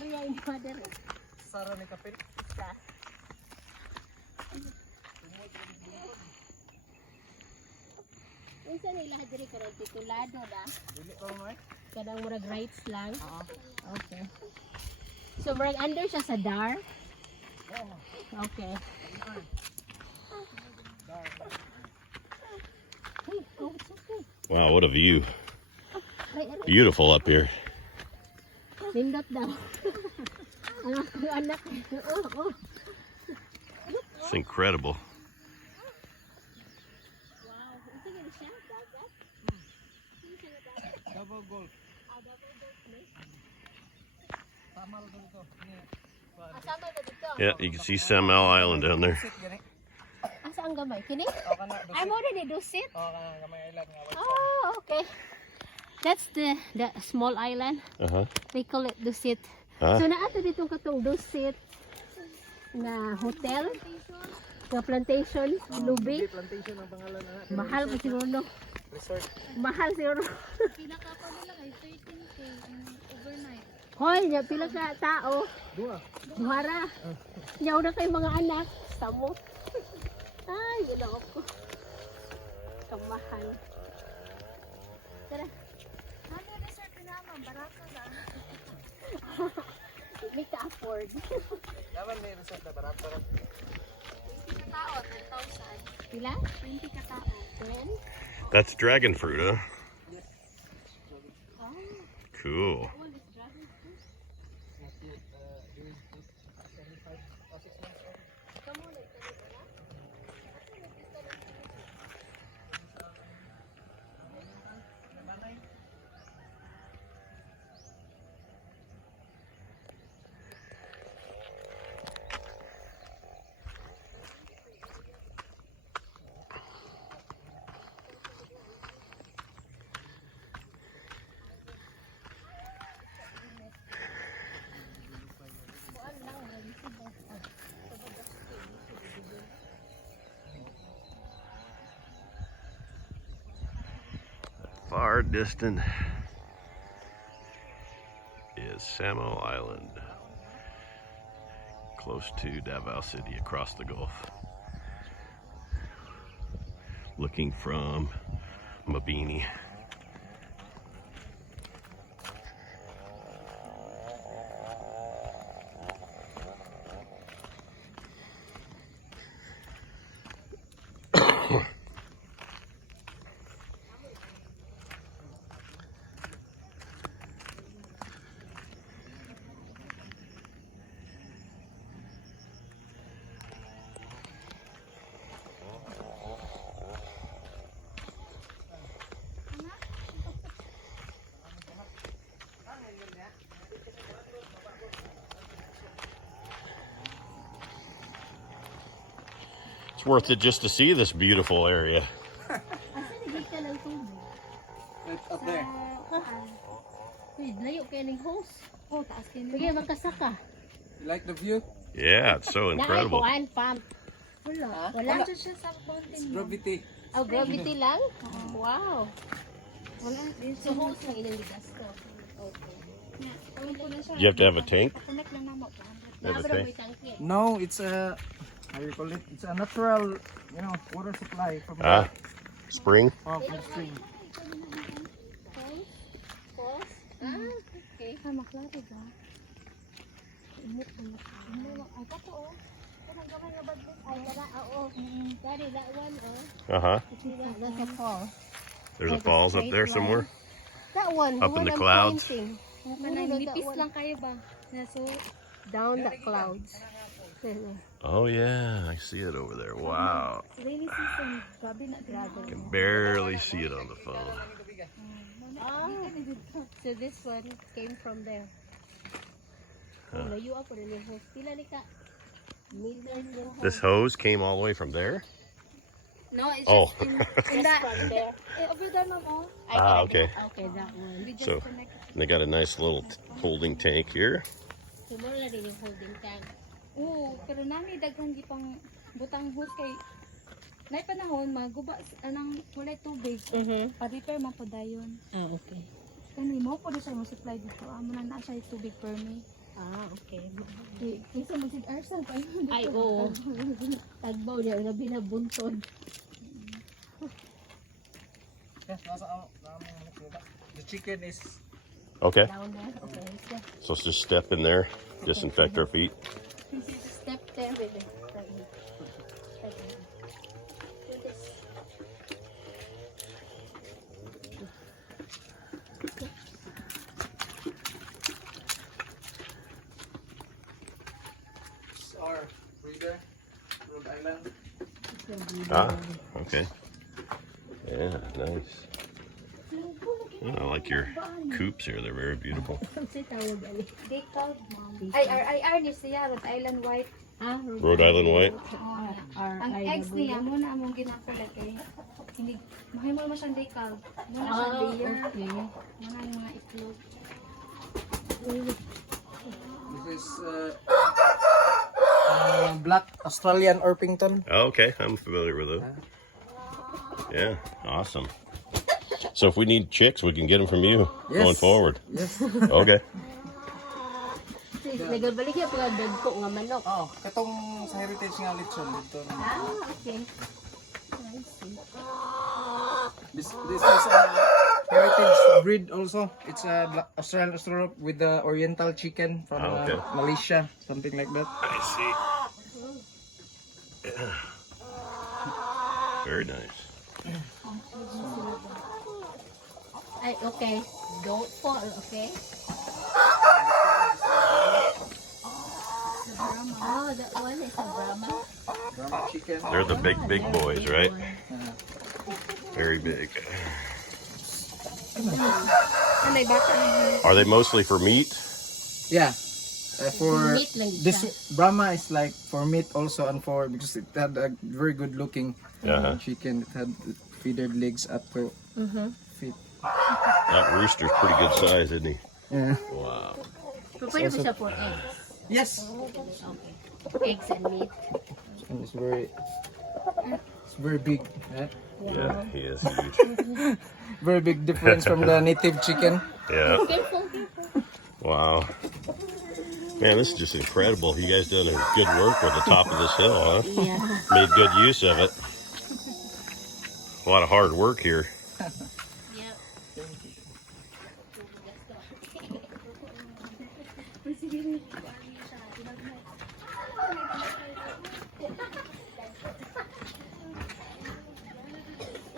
area in mother. Sara ni kapit. Unsa nila diri karon titulado da? Dili ko mo Kadang murag rights lang. Okay. So murag under siya sa dar. Okay. Wow, what a view. Beautiful up here. Nindot daw. Anak. Oh. It's incredible. Wow. Unsa gani siya? Dagat? Davao Gulf. Davao Gulf ni. Samal dito. Asama na dito. Yeah, you can see Samal Island down there. Asa ang gamay? Kini? O kana I'm already dusit. O kana gamay island nga. Oh, okay. That's the small island. Uh-huh. They call it dusit. Huh? So naato dito katong dusit na hotel, nga plantation, lubi. Plantation ang pangalan na. Mahal pa siguro no. Resort. Mahal siguro. Pinaka pa nila kay 13K overnight. Hoy, nya pila ka tao? Dua. Duhara. Nyaw na kay mga anak. Samo. Ay, ginawa ko. Kamahal. Tara. Ano resort naman? Barato lang. May ka-afford. Dapat may resort na barato ra. 20 ka tao, 10,000. Pila? 20 ka tao. 10? That's dragon fruit, huh? Oh, Cool. one is dragon fruit. Not yet. During 75 or 6 months old. Kamu na ito na? Far distant is Samal Island, close to Davao City across the Gulf. Looking from Mabini. It's worth it just to see this beautiful area. Asa nagig ka ng tubig? Right up there. Uy, layo kaya ng hose. Oh, taas kayo Sige, makasaka. You like the view? Yeah, it's so incredible. Naikuan, pump. Wala. Wala. Wala siya sa fountain It's mo. gravity. Oh, gravity lang? Wow. Wala. So, hose lang ilang ligas ko. Okay. Alam ko na siya. You have to have a tank? Connect lang naman. Have a Nabra mo tank? itangke. No, it's a how you call it? It's a natural, water supply from Ah, spring? from spring. Hose? Ah, okay. Ah, maklaro ba? Ay, kato oh. Kanang gamay nga badlong. Ay, kada, oo. Dari, that one, oh. Uh-huh. That's a fall. There's a falls up there somewhere. That one, Up in one the I'm clouds. pointing. Kanang nipis lang kayo ba? Na so, Down the clouds. Oh yeah, I see it over there. Wow. rainy season. Grabe na grabe. Can barely see it on the phone. Ah, so this one came from there. Oh, layo ako rin yung hose. Pila ni ka? Meters yung hose. This hose came all the way from there? No, it's Oh. just in Just that. from there. Over there, ma'am, oh. Ah, okay. Okay, that one. We just So- connect. They got a nice little holding tank here. So, mo na rin yung holding tank. Oo, pero nami daghang gipang butang hose kay nay panahon maguba anang walay tubig. Pa-repair man po dayon. Ah, okay. Kani mo po siya mo supply dito. Amo na siya yung tubig permi. Okay. Kaysa mo sig arsan pa yun. Ay, oo. Tagbaw niya, labi na buntod. Yes, the chicken is Okay. Down there. Okay. So let's just step in there, disinfect our feet. Step there with it. Do this. our breeder, Rhode Island. Ah, okay. Yeah, nice. Oh, I like your coops here. They're very beautiful. Kasi tawag ali. They called mom. Ay, RIR ni siya, Rhode Island White. Rhode Island White. Ang eggs niya, muna among ginakulat eh. Hindi, mahay mo naman siyang decal. Muna siyang layer. Okay. Muna yung mga itlog. This is black Australian Orpington. Oh, okay, I'm familiar with those. Yeah, awesome. So if we need chicks, we can get them from you going forward. Yes. Okay. Nagabalik yung mga dagko nga manok. Oh, katong sa heritage nga lechon dito. Okay. This is a heritage breed also. It's a black Australian Australorp with the oriental chicken from Malaysia, something like that. I see. Yeah. Very nice. Ay, okay. Don't fall, okay? Oh, that one is a Brahma. Brahma chicken. They're the big boys, right? Very big. Anay, bata. Are they mostly for meat? Yeah. For Meat lang this Brahma is like for meat also and for because it had a very good looking chicken. It had feathered legs up to feet. That rooster's pretty good size, isn't he? Yeah. Wow. Pero pwede ba siya for eggs? Yes. Okay. Eggs and meat. And it's very big. Yeah, he is huge. Very big difference from the native chicken. Yeah. Careful. Wow. Man, this is just incredible. You guys done a good work with the top of this hill, huh? Yeah. Made good use of it. A lot of hard work here. Yeah.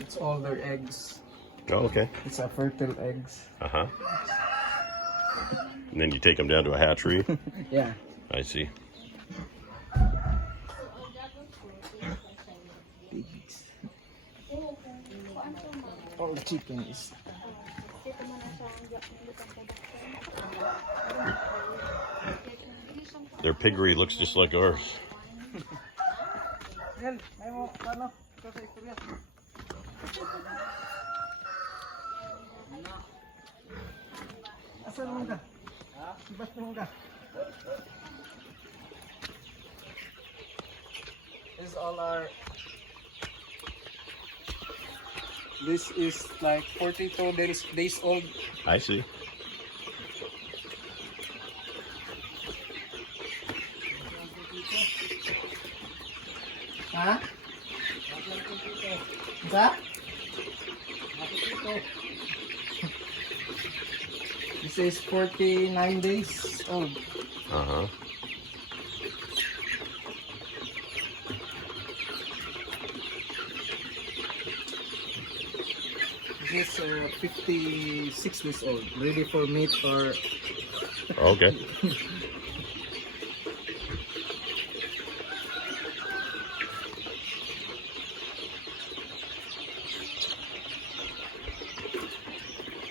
It's all their eggs. Oh, okay. It's a fertile eggs. Uh-huh. And then you take them down to a hatchery. Yeah. I see. All the chicken is. Their piggery looks just like ours. This all are. This is like 42 days old. I see. Huh? That? This is 49 days old. Uh-huh. This is 56 days old, ready for meat or. Okay.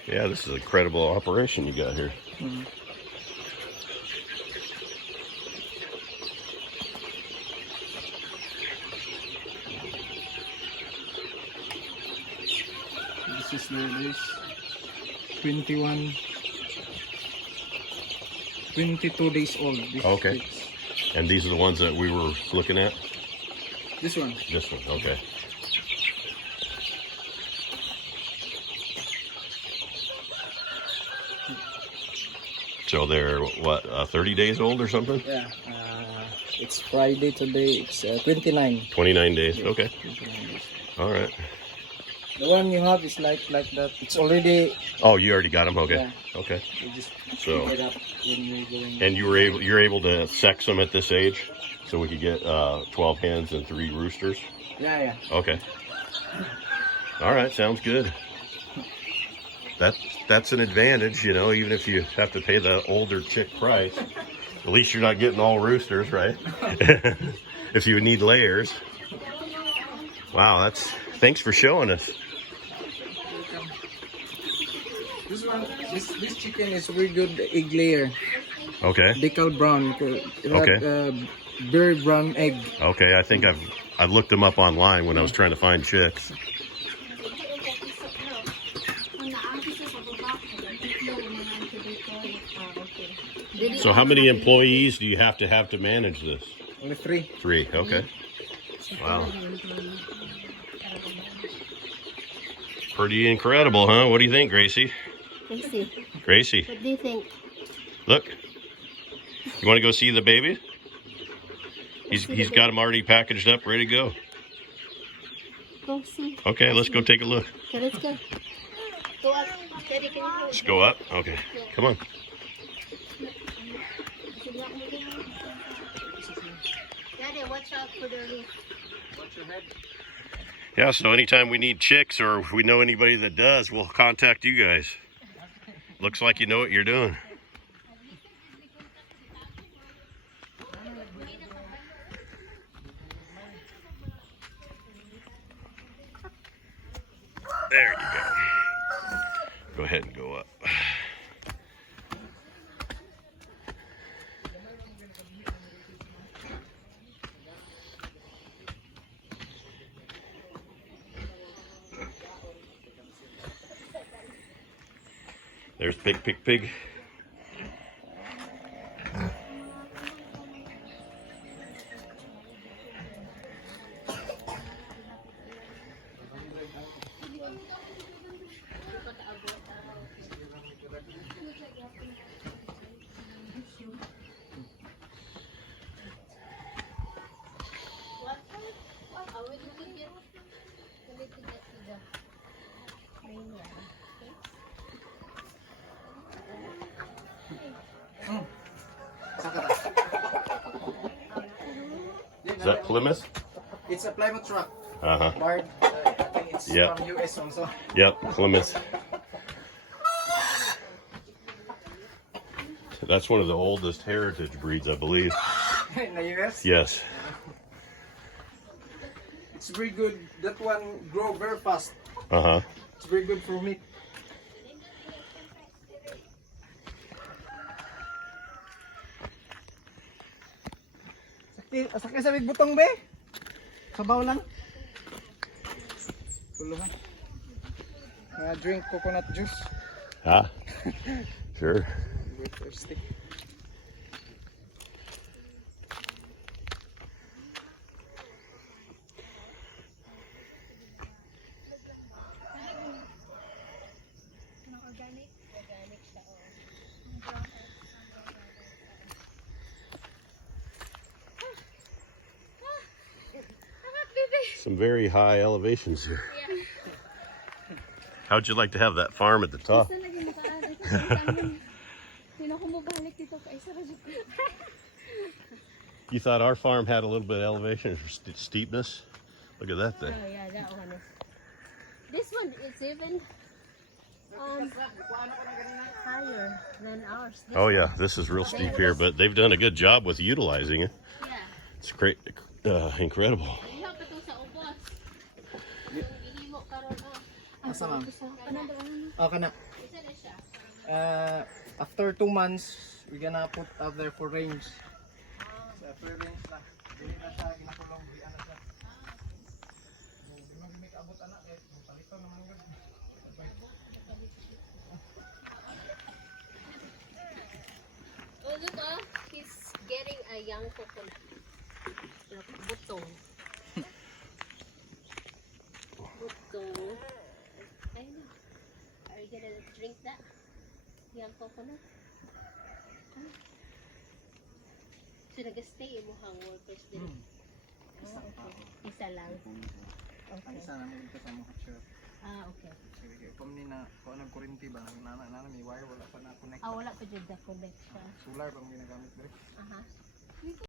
Yeah, this is an incredible operation you got here. This is their days. 22 days old. This Okay. chicks. And these are the ones that we were looking at? This one. This one, okay. So they're what, 30 days old or something? Yeah. It's Friday today. It's 29. 29 days. Yeah, Okay. 29 days. All right. The one you have is like that. It's already. Oh, you already got them. Okay. Yeah. Okay. You just So- pick it up when you're going. And you're able to sex them at this age, so we could get 12 hens and 3 roosters. Yeah. Okay. All right. Sounds good. That's an advantage, you know, even if you have to pay the older chick price. At least you're not getting all roosters, right? If you need layers. Wow, thanks for showing us. This chicken is very good egg layer. Okay. Decal brown. Okay. Very brown egg. Okay, I think I've looked them up online when I was trying to find chicks. So how many employees do you have to manage this? Only 3. 3, okay. Wow. Pretty incredible, huh? What do you think, Gracie? Gracie, What do you think? look. You want to go see the baby? He's got them already packaged up, ready to go. Go see. Okay, let's go take a look. Okay, let's go. Go up. Daddy, can you hold? Let's go up. Okay, come on. Daddy, watch out for the roof. Watch your head. Yeah, so anytime we need chicks or if we know anybody that does, we'll contact you guys. Looks like you know what you're doing. There you go. Go ahead and go up. There's Pig. Is that Plymouth? It's a Plymouth truck. Uh-huh. Bard, I think it's Yep. from US also. Yep, Plymouth. That's one of the oldest heritage breeds, I believe. In the US? Yes. It's very good. That one grow very fast. Uh-huh. It's very good for meat. Sakay sa butong be. Sabaw lang. Puluhan. Drink coconut juice. Ah, sure. We're thirsty. Some very high elevations here. How'd you like to have that farm at the top? You thought our farm had a little bit of elevation or steepness? Look at that thing. Oh yeah, that one is. This one is even higher than ours. This Oh yeah, this is real steep here, but they've done a good job with utilizing it. Yeah. It's great, incredible. Ihap ito sa ubos. Ihimo karon Asa ma'am? kanang Oh, kana. isa na siya. After 2 months, we're gonna put out there for range. Sa free range na. Dili na siya ginakulong, di ana siya. Di man gimik abot anak kay palito naman gud. Oh look, he's getting a young coconut. Look, butong. Butong. I know. Are you gonna drink that? Young coconut? So nag-stay mo hang workers din. Ah, okay. Isa lang. Ang Okay. isa namin ito sa mga shop. Ah, okay. Sige, kung ni na kung anong kuryente ba nana may wire wala pa na connect. Ah, wala pa dyan na connection. Solar bang ginagamit dire? Aha.